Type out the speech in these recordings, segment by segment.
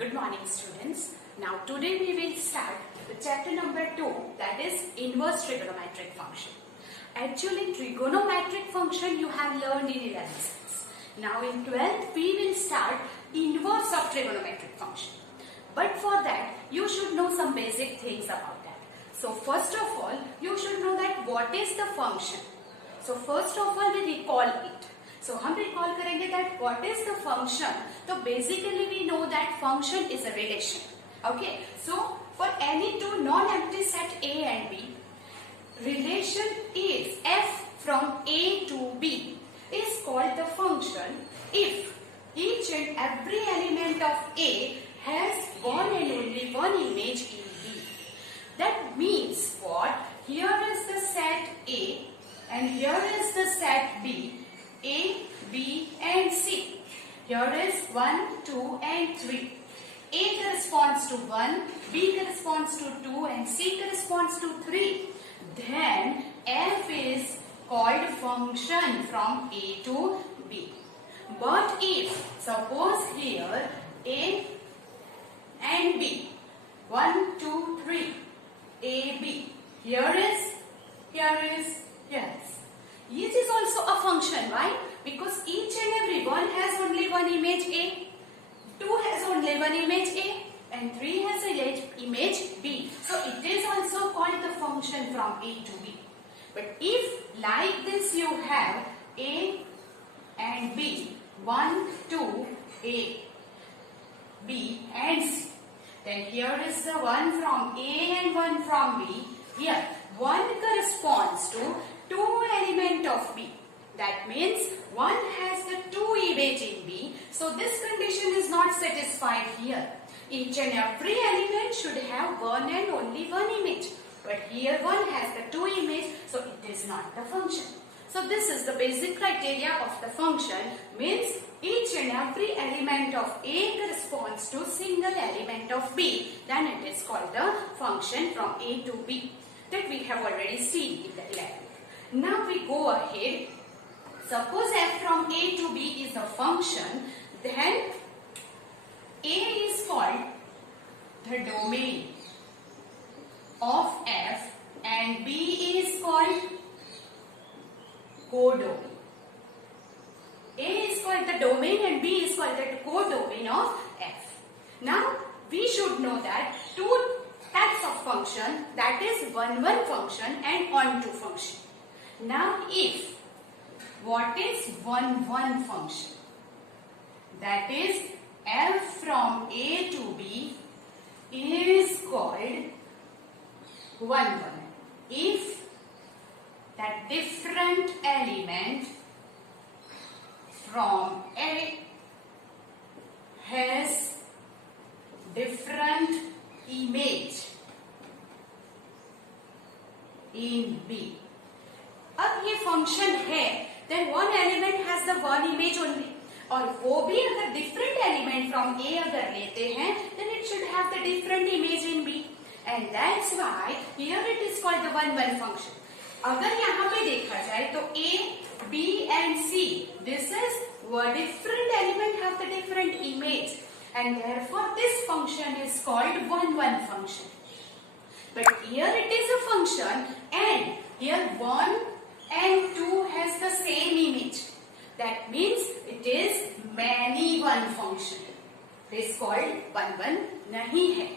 Good morning, students. Now today we will start with chapter number 2, that is inverse trigonometric function. Actually trigonometric function you have learned in 11th science. Now in 12th we will start inverse of trigonometric function. But for that you should know some basic things about that. So first of all you should know that what is the function. So first of all we recall it. So हम recall करेंगे that what is the function. तो basically we know that function is a relation. Okay. So for any two non-empty set A and B, relation is f from A to B is called the function if each and every element of A has one and only one image in B. That means what? Here is the set A and here is the set B. A, B and C. Here is 1, 2 and 3. A corresponds to 1, B corresponds to 2 and C corresponds to 3. Then f is called function from A to B. But if suppose here A and B, 1, 2, 3, A, B, here is. This is also a function. Why? Because each and every one has only one image A, 2 has only one image A, and 3 has an image B. So it is also called the function from A to B. But if like this you have A and B, 1, 2, A, B and C, then here is the one from A and one from B. Here, one corresponds to 2 element of B. That means one has the 2 image in B. So this condition is not satisfied here. Each and every element should have one and only one image. But here one has the 2 image, so it is not the function. So this is the basic criteria of the function, means each and every element of A corresponds to single element of B. Then it is called the function from A to B. That we have already seen in the 11th. Now we go ahead. Suppose f from A to B is the function, then A is called the domain of f and B is called codomain. A is called the domain and B is called the codomain of f. Now we should know that two types of function, that is one-one function and onto function. Now if what is one-one function? That is f from A to B is called one-one. If that different element from A has different image in B. अब ये function है, then one element has the one image only. और वो भी अगर different element from A अगर लेते हैं, then it should have the different image in B. And that's why here it is called the one-one function. अगर यहाँ पे देखा जाए तो A, B and C, this is a different element have the different image. And therefore this function is called one-one function. But here it is a function and here 1 and 2 has the same image. That means it is many one function. It is called one-one nahi hai.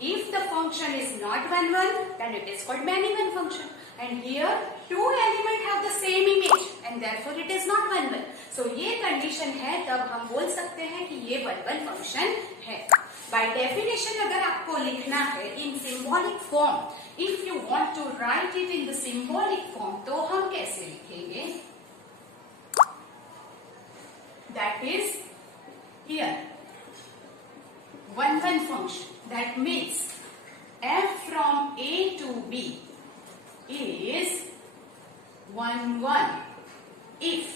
If the function is not one-one, then it is called many one function. And here 2 elements have the same image and therefore it is not one-one. So ये condition है, तब हम बोल सकते हैं कि ये one-one function है. By definition अगर आपको लिखना है in symbolic form, if you want to write it in the symbolic form, तो हम कैसे लिखेंगे? That is here one-one function. That means f from A to B is 1, 1 if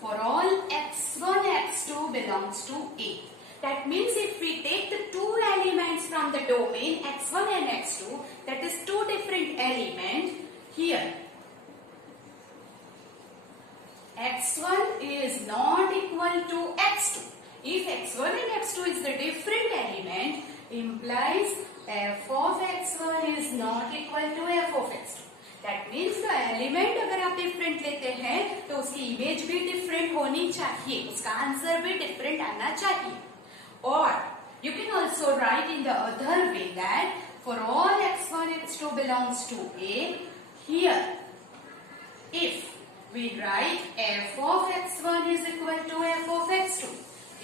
for all x1, x2 belongs to A. That means if we take the 2 elements from the domain x1 and x2, that is 2 different elements here. x1 is not equal to x2. if x1 and x2 is the different element, implies f of x1 is not equal to f of x2. That means the element अगर आप different लेते हैं तो उसकी image भी different होनी चाहिए, उसका आंसर भी different आना चाहिए. Or you can also write in the other way that for all x1 x2 belongs to A, here if we write f of x1 is equal to f of x2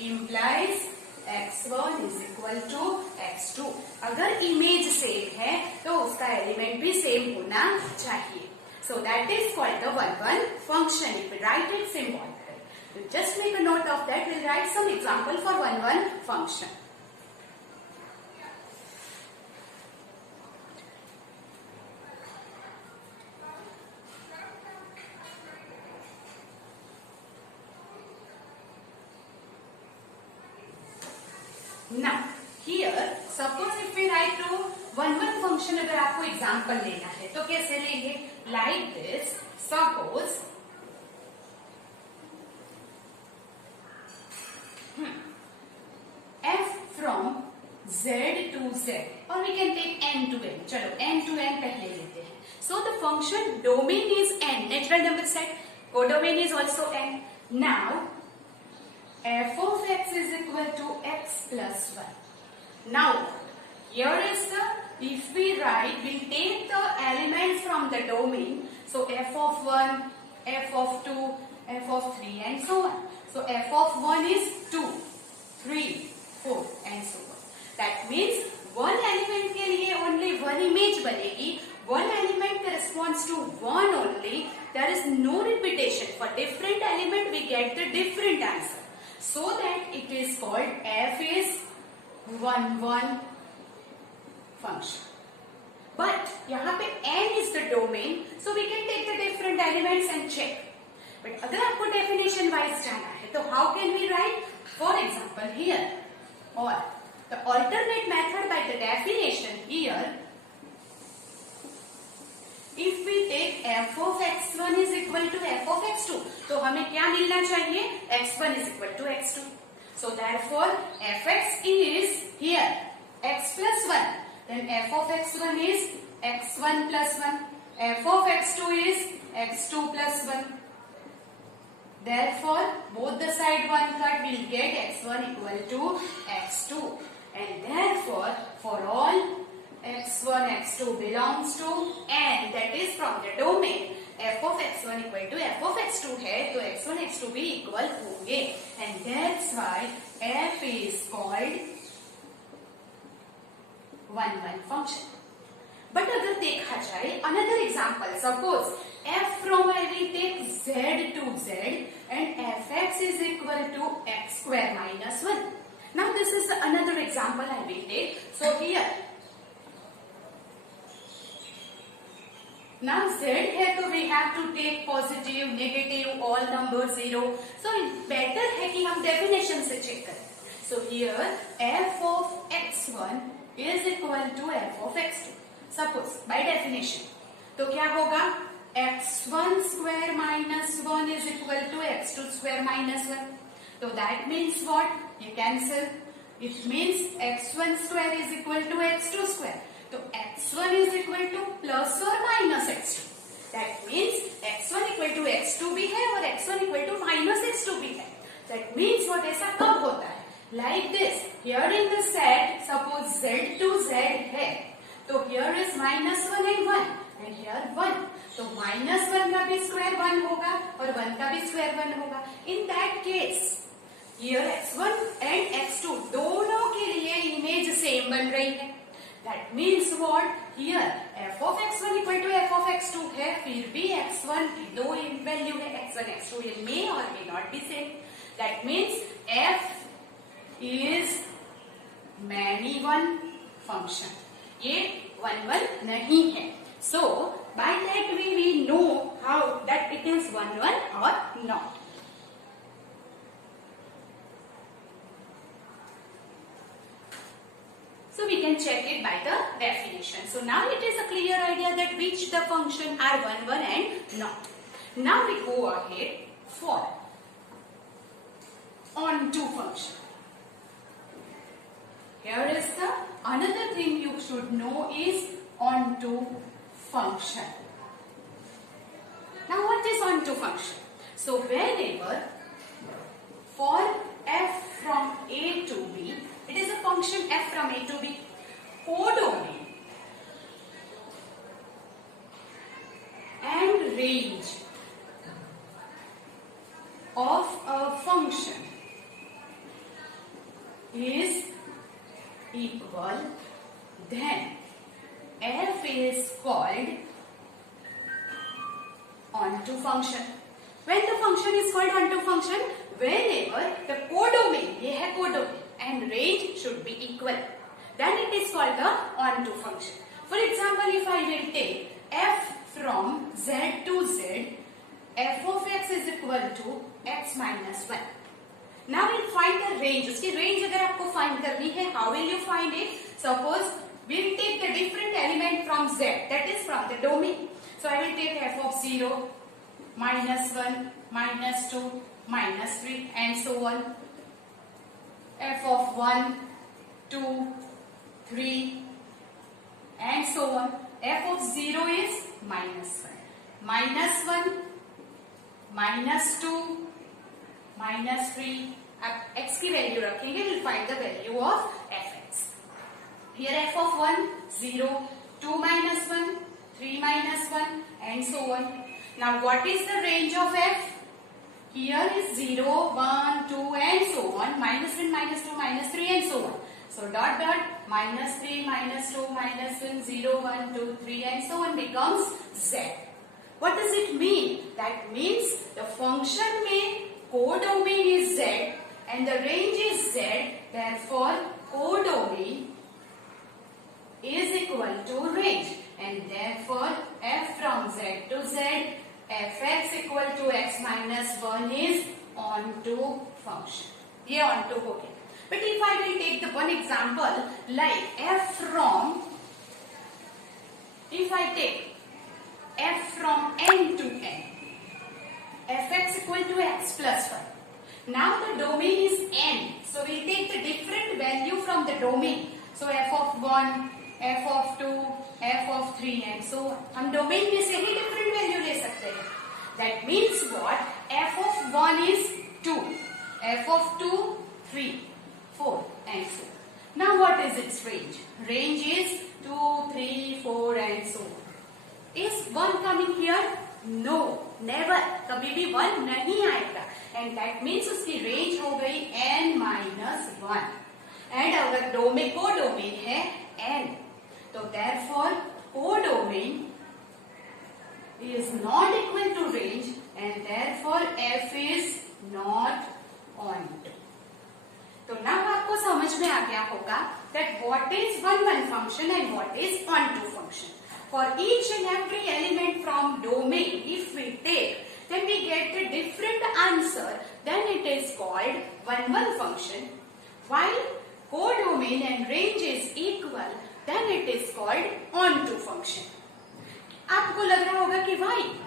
implies x1 is equal to x2. अगर image same है तो उसका element भी same होना चाहिए. So that is called the 1-1 function. If we write it symbolically, you just make a note of that. We'll write some example for 1-1 function. Now here suppose if we write to 1-1 function, अगर आपको example लेना है तो कैसे लेंगे? Like this, suppose f from z to z, or we can take n to n. चलो n to n पहले लेते हैं. So the function domain is n, natural number set. Codomain is also n. Now f of x is equal to x plus 1. Now, here is the, if we write, we'll take the elements from the domain. So, f of 1, f of 2, f of 3 and so on. So, f of 1 is 2, 3, 4 and so on. That means, one element के लिए only one image बनेगी. One element corresponds to one only. There is no repetition. For different element, we get the different answer. So that it is called f is 1-1 function. But यहाँ पे n is the domain, so we can take the different elements and check. But अगर आपको definition wise जाना है, तो how can we write? For example here, or the alternate method by the definition here. If we take f of x1 is equal to f of x2, तो हमें क्या मिलना चाहिए? x1 is equal to x2. So therefore, fx is here x plus 1. Then f of x1 is x1 plus 1. F of x2 is x2 plus 1. Therefore, both the side 1/3 will get x1 equal to x2. And therefore, for all x1, x2 belongs to n, that is from the domain, f of x1 equal to f of x2 है, तो x1, x2 भी equal होंगे. And that's why f is called 1-1 function. But अगर देखा जाए, another example, suppose f from I will take z to z and fx is equal to x square minus 1. Now this is another example I will take. So here, now z है तो we have to take positive, negative, all numbers 0. So better है कि हम definition से check करें. So here f of x1 is equal to f of x2. Suppose by definition, तो क्या होगा? x1 square minus 1 is equal to x2 square minus 1. So that means what? You cancel. It means x1 square is equal to x2 square. तो x1 is equal to plus or minus x2. That means x1 equal to x2 भी है और x1 equal to minus x2 भी है. That means what ऐसा कब होता है? Like this. Here in the set, suppose z to z है, तो here is minus 1 and 1 and here 1. तो minus 1 का भी square 1 होगा और 1 का भी square 1 होगा. In that case, here x1 and x2 दोनों के लिए image same बन रही है. That means what? Here f of x1 equal to f of x2 है, फिर भी x1 की दो वैल्यू है, x1 x2 ये may or may not be same. That means f is many one function. ये 1-1 नहीं है. So by that way we know how that it is 1-1 or not. So we can check it by the definition. So now it is a clear idea that which the function are 1-1 and not. Now we go ahead for on two function. know is onto function. Now what is onto function? So whenever for f from a to b, it is a function f from a to b, codomain and range of a function is equal, then f is called onto function. When the function is called onto function, whenever the codomain, ये है codomain, and range should be equal, then it is called the onto function. For example, if I will take f from z to z, f of x is equal to x minus 1. Now we'll find the range. उसकी range अगर आपको find करनी है, how will you find it? Suppose we'll take the different element from z, that is from the domain. So I will take f of 0, minus 1, minus 2, minus 3 and so on. F of 1, 2, 3 and so on. F of 0 is minus 1. Minus 1, minus 2, minus 3. अब x की value रखेंगे, we'll find the value of fx. Here f of 1, 0, 2 minus 1, 3 minus 1 and so on. Now what is the range of f? Here is 0, 1, 2 and so on. Minus 1, minus 2, minus 3 and so on. So dot dot minus 3, minus 2, minus 1, 0, 1, 2, 3 and so on becomes z. What does it mean? That means the function में codomain is z and the range is z. Therefore codomain is equal to range, and therefore f from z to z, fx equal to x minus 1 is onto function. ये onto हो गया. But if I will take the one example like f from, if I take f from n to n, fx equal to x plus 1. Now the domain is n, so we take the different value from the domain. So f of 1, f of 2, f of 3 and so on. हम domain में से ही different value ले सकते हैं. That means what? f of 1 is 2, f of 2, 3, 4 and so on. Now what is its range? Range is 2, 3, 4 and so on. Is 1 coming here? No, never. कभी भी 1 नहीं आएगा. And that means उसकी range हो गई n minus 1. And अगर domain codomain है n, तो therefore codomain is not equal to range and therefore f is not onto. तो now आपको समझ में आ गया होगा that what is one function and what is onto function. For each and every element from domain, if we take, then we get a different answer. Then it is called one function. While codomain and range is equal, then it is called onto function. आपको लग रहा होगा कि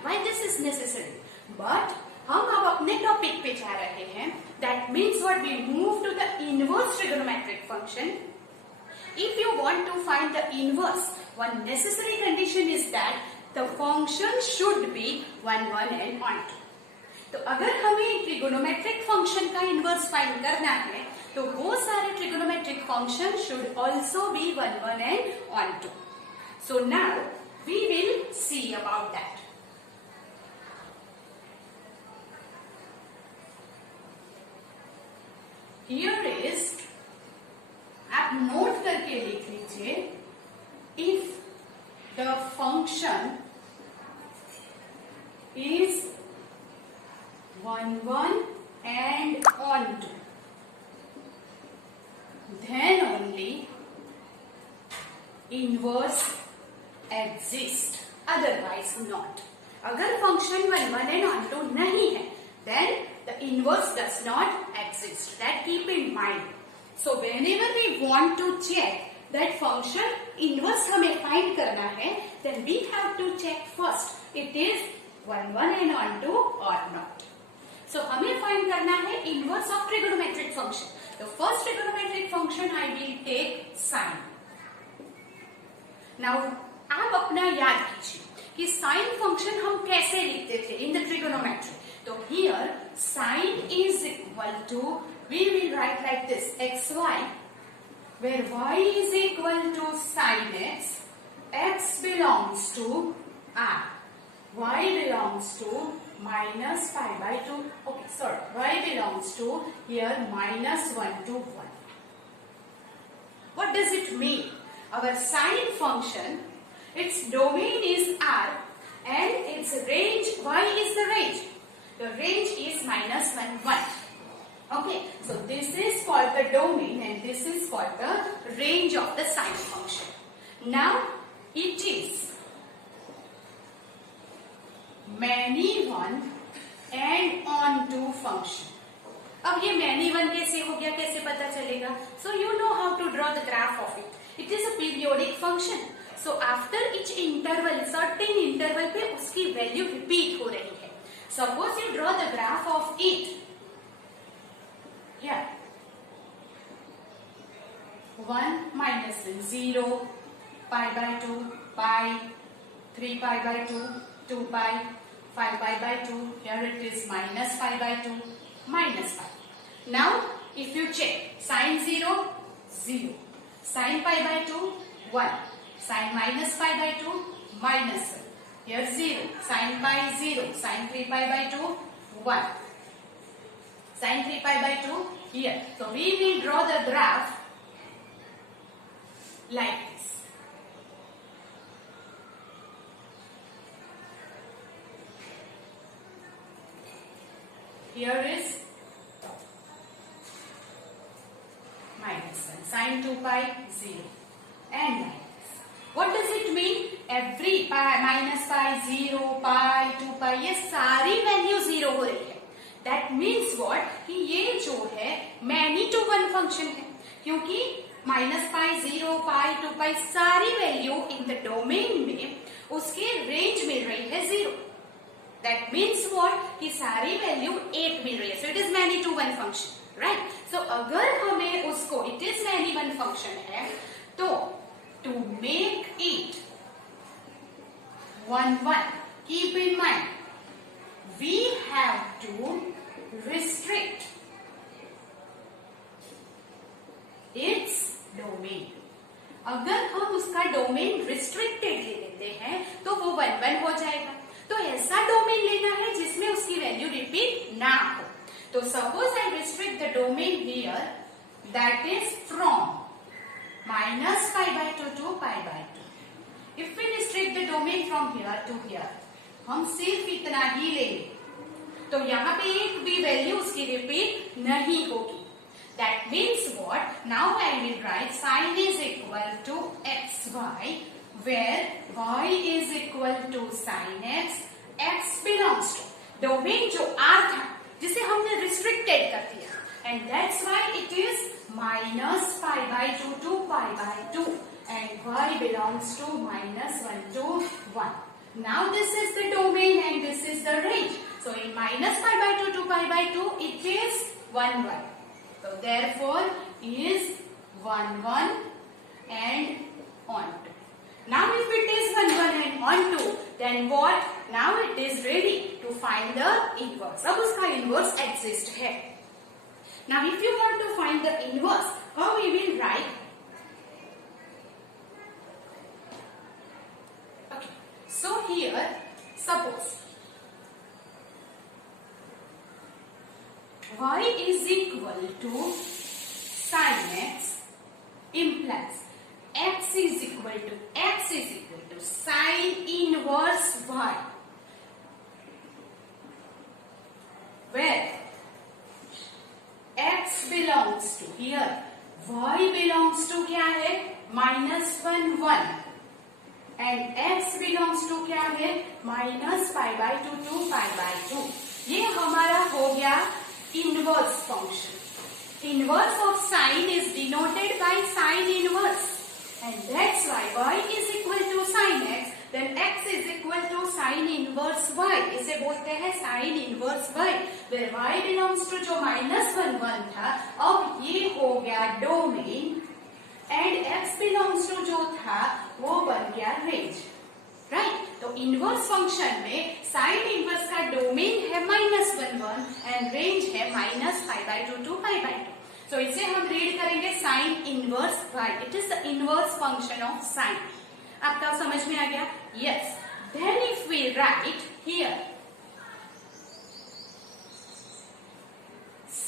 why this is necessary? But हम अब अपने topic पे जा रहे हैं. That means what, we move to the inverse trigonometric function. If you want to find the inverse, one necessary condition is that the function should be 1, 1 and onto. तो अगर हमें trigonometric function का inverse find करना है, तो वो सारे trigonometric function should also be 1, 1 and onto. So now we will see about that. Here is, आप नोट करके लिख लीजिए, if the function is 1, 1 and onto, then only inverse exists, otherwise not. अगर function 1, 1 and onto नहीं है, then the inverse does not exist. That keep in mind. So whenever we want to check that function inverse हमें find करना है, then we have to check first it is 1, 1 and onto or not. So हमें find करना है inverse of trigonometric function. The first trigonometric function I will take sine. Now आप अपना याद कीजिए कि साइन फंक्शन हम कैसे लिखते थे इन द ट्रिगोनोमेट्री. तो here sine is equal to, we will write like this, xy, where y is equal to sin x, x belongs to r, y belongs to minus pi by 2, okay, sorry, y belongs to here minus 1 to 1. What does it mean? Our sine function, its domain is r and its range, y is the range. The range is minus 1, 1. Okay, so this is for the domain and this is for the range of the sine function. Now it is many one and onto function. अब ये many one कैसे हो गया, कैसे पता चलेगा? So you know how to draw the graph of it. It is a periodic function. So after each interval, certain interval पे उसकी value repeat हो रही है. Suppose you draw the graph of it. Here 1 minus 0, pi by 2, pi, 3 pi by 2, 2 pi, 5 pi by 2, here it is minus pi by 2, minus pi. Now if you check, sin 0, 0, sin pi by 2, 1, sin minus pi by 2, minus 1, here 0, sin pi 0, sin 3 pi by 2, 1. Sin 3 pi by 2 here. So we will draw the graph like this. Here is minus 1, sin 2 pi 0 and minus. What does it mean? Every pi, minus pi, 0, pi, 2 pi, ये सारी value 0 हो रही है. That means what? कि ये जो है many to one function है, क्योंकि minus pi, 0, pi, 2 pi सारी वैल्यू इन द डोमेन में उसके रेंज मिल रही है 0. That means what? कि सारी वैल्यू 8 मिल रही है. So it is many to one function, right? So अगर हमें उसको it is many one function है, तो to make it 1 1, keep in mind we have to restrict its domain. अगर हम उसका डोमेन रिस्ट्रिक्टेड ले लेते हैं तो वो 1 1 हो जाएगा. तो ऐसा डोमेन लेना है जिसमें उसकी वैल्यू रिपीट ना हो. तो suppose I restrict the domain here, that is from minus pi by 2 to pi by 2. If we restrict the domain from here to here, हम सिर्फ इतना ही लेंगे, तो यहाँ पे एक भी वैल्यू उसकी रिपीट नहीं होगी. That means what? Now I will write sin is equal to xy, where y is equal to sin x, x belongs to domain जो r था जिसे हमने restricted कर दिया, and that's why it is minus pi by 2 to pi by 2, and y belongs to minus 1 to 1. Now this is the domain and this is the range. So in minus pi by 2 to pi by 2, it is 1 1. So therefore is 1 1 and on 2. Now if it is 1 1 and on 2, then what? Now it is ready to find the inverse. अब उसका inverse exist है. Now if you want to find the inverse, how we will write? Okay. So here, suppose y is equal to sin x implies x is equal to sin inverse y, where x belongs to here, y belongs to क्या है? minus 1 1, and x belongs to क्या है? minus pi by 2 to pi by 2. ये हमारा हो गया inverse function. Inverse of sine is denoted by sine inverse, and that's why y is equal to sin x, then x is equal to sin inverse y. इसे बोलते हैं sin inverse y, where y belongs to जो minus 1 1 था, अब ये हो गया domain and x belongs to जो था वो बन गया रेंज, राइट। तो इनवर्स फंक्शन में साइन इनवर्स का डोमेन है -1 एंड रेंज है -π/2 to π/2। सो इसे हम रीड करेंगे sine inverse y, it is the inverse function of sine. आपका समझ में आ गया? Yes. Then if we write here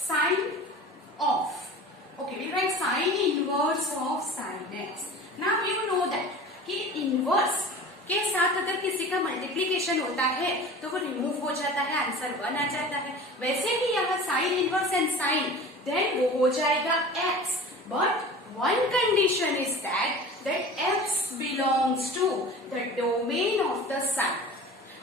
sin of, okay, we write sin inverse of sin x. Now you know that कि inverse के साथ अगर किसी का मल्टीप्लीकेशन होता है तो वो रिमूव हो जाता है, आंसर 1 आ जाता है। वैसे ही यहाँ sine inverse and sine, then वो हो जाएगा x, but one condition is that x belongs to the domain of the sine.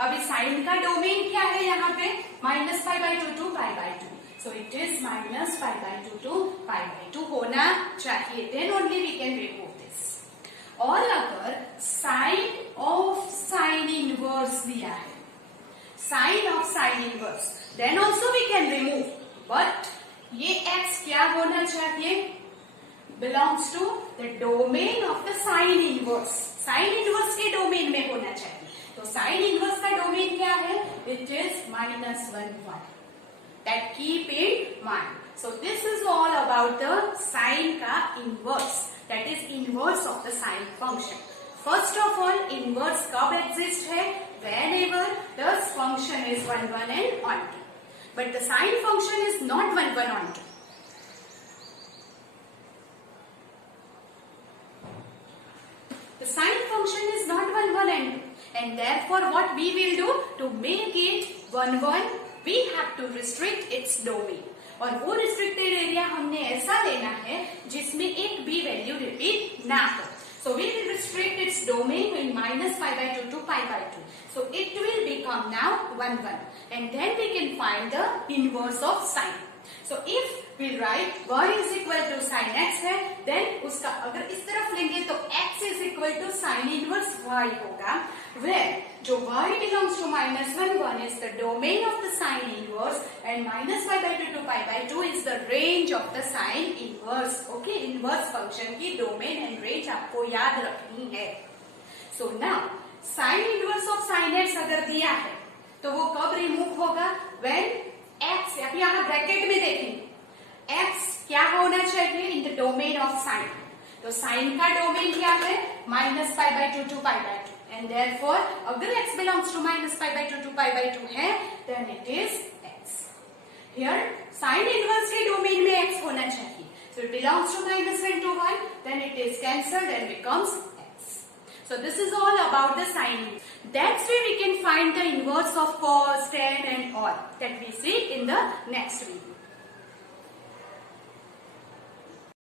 अभी साइन का डोमेन क्या है यहाँ पे? -π/2 to π/2। So it is -π/2 to π/2 होना चाहिए, then only we can remove this। और अगर साइन ऑफ साइन इनवर्स दिया है, sine of sine inverse, then also we can remove, but ये x क्या होना चाहिए? belongs to the domain of the sin inverse। Sine inverse के domain में होना चाहिए। तो साइन इनवर्स का डोमेन क्या है? It is -1 that keep in mind। So this is all about the sine का inverse, that is inverse of the sine function। First of all, inverse कब exist है? Whenever the function is 1, 1 and onto, but the sine function is not 1, 1 onto। The sine function is not 1, 1 and 2, and therefore what we will do to make it 1, 1, we have to restrict its domain। और वो restricted area हमने ऐसा लेना है जिसमें एक भी value repeat ना हो। So we will restrict its domain in -π/2 to π/2। So it will become now 1, 1, and then we can find the inverse of sine। So if we write y is equal to sin x है, then उसका अगर इस तरफ लेंगे तो x is equal to sin inverse y होगा, where जो y belongs to -1, 1 is the domain of the sine inverse and -π/2 to π/2 is the range of the sine inverse। Okay, inverse function की domain and range आपको याद रखनी है। So now sin inverse of sin x अगर दिया है तो वो कब रिमूव होगा? When x, अभी यहाँ ब्रैकेट में देखेंगे, x क्या होना चाहिए? In the domain of sine. तो साइन का डोमेन क्या है? -π/2 to π/2, and therefore अगर x belongs to -π/2 to π/2 है, then it is x। Here sin inverse के डोमेन में x होना चाहिए, so it belongs to -1 to 1, then it is cancelled and becomes x। So this is all about the sine। That's why we can find the inverse of cos, tan and all that we see in the next video।